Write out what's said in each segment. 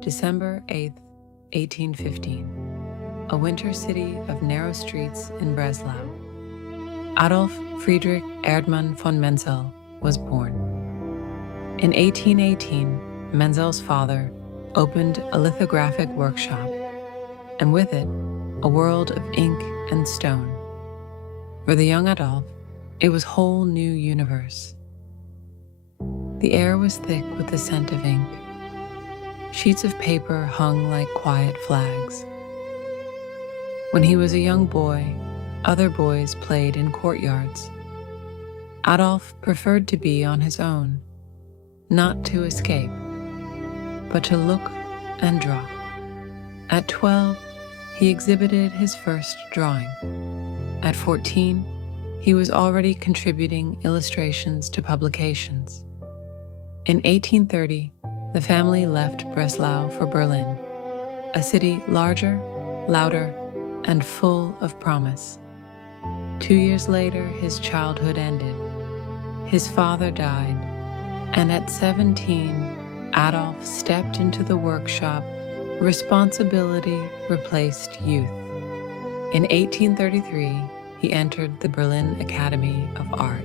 December 8th, 1815, a winter city of narrow streets in Breslau. Adolph Friedrich Erdmann von Menzel was born. In 1818, Menzel's father opened a lithographic workshop, and with it, a world of ink and stone. For the young Adolph, it was a whole new universe. The air was thick with the scent of ink. Sheets of paper hung like quiet flags. When he was a young boy, other boys played in courtyards. Adolph preferred to be on his own, not to escape, but to look and draw. At 12, he exhibited his first drawing. At 14, he was already contributing illustrations to publications. In 1830, the family left Breslau for Berlin, a city larger, louder, and full of promise. 2 years later, his childhood ended. His father died, and at 17, Adolph stepped into the workshop. Responsibility replaced youth. In 1833, he entered the Berlin Academy of Art.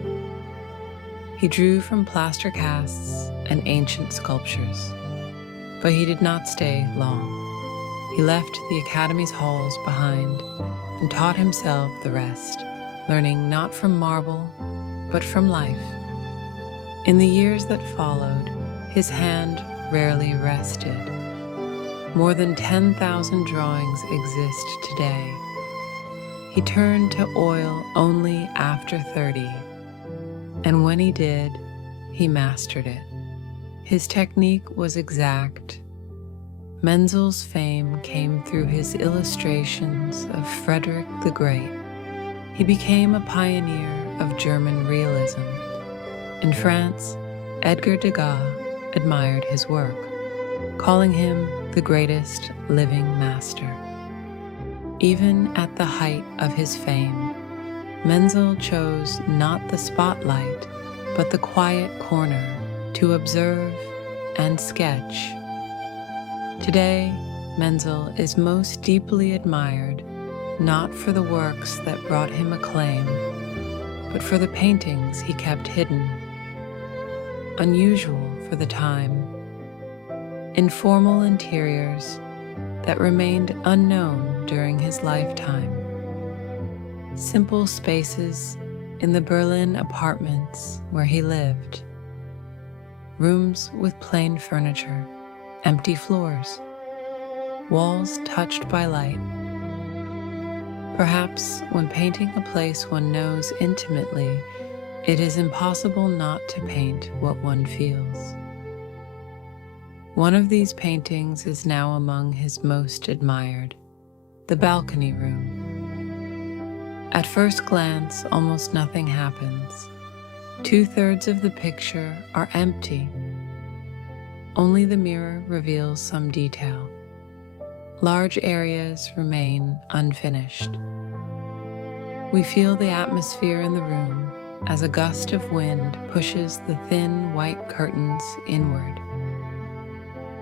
He drew from plaster casts and ancient sculptures, but he did not stay long. He left the Academy's halls behind and taught himself the rest, learning not from marble, but from life. In the years that followed, his hand rarely rested. More than 10,000 drawings exist today. He turned to oil only after 30, and when he did, he mastered it. His technique was exact. Menzel's fame came through his illustrations of Frederick the Great. He became a pioneer of German realism. In France, Edgar Degas admired his work, calling him the greatest living master. Even at the height of his fame, Menzel chose not the spotlight, but the quiet corner to observe and sketch. Today, Menzel is most deeply admired not for the works that brought him acclaim, but for the paintings he kept hidden. Unusual for the time, informal interiors that remained unknown during his lifetime. Simple spaces in the Berlin apartments where he lived. Rooms with plain furniture, empty floors, walls touched by light. Perhaps when painting a place one knows intimately, it is impossible not to paint what one feels. One of these paintings is now among his most admired, the balcony room. At first glance, almost nothing happens. 2/3 of the picture are empty. Only the mirror reveals some detail. Large areas remain unfinished. We feel the atmosphere in the room as a gust of wind pushes the thin white curtains inward.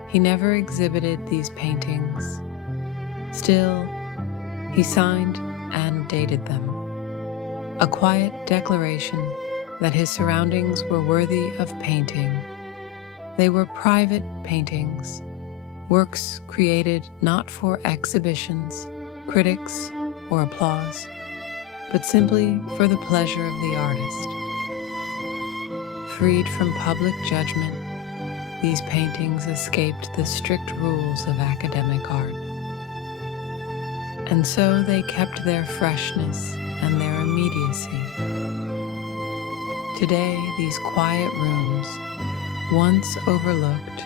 He never exhibited these paintings. Still, he signed and dated them. A quiet declaration that his surroundings were worthy of painting. They were private paintings, works created not for exhibitions, critics, or applause, but simply for the pleasure of the artist. Freed from public judgment, these paintings escaped the strict rules of academic art. And so they kept their freshness and their immediacy. Today, these quiet rooms, once overlooked,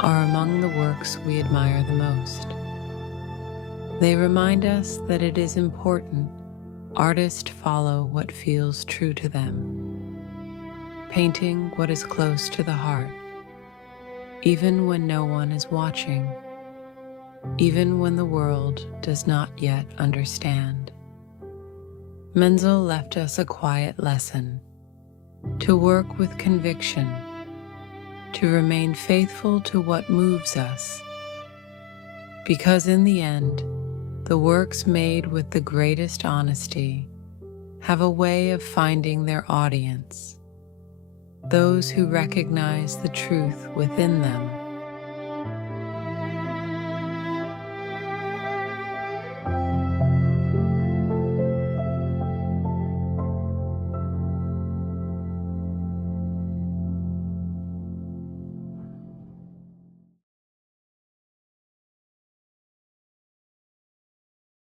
are among the works we admire the most. They remind us that it is important artists follow what feels true to them, painting what is close to the heart, even when no one is watching, even when the world does not yet understand. Menzel left us a quiet lesson: to work with conviction, to remain faithful to what moves us, Because in the end, the works made with the greatest honesty have a way of finding their audience, those who recognize the truth within them